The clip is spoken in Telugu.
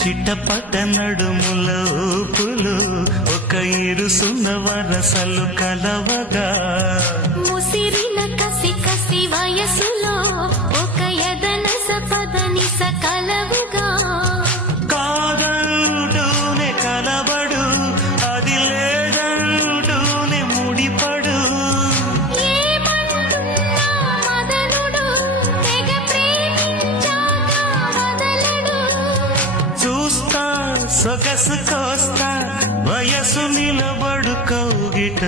చిట్టపట నడుముల ఊపులు ఒక ఇరుసున్న వరసలు కలవగా ముసిరిన కసి కసి వయసులో ఒక యదనస పదనిస కలవుగా కాదంటూనే కలబడు అది లేదంటూనే ముడిపడు ఏమంటున్నా మదనుడు తెగ ప్రేమించాక వదలడు చూస్తా సొగసు కోస్తా వయసు నిలబడు కౌగిట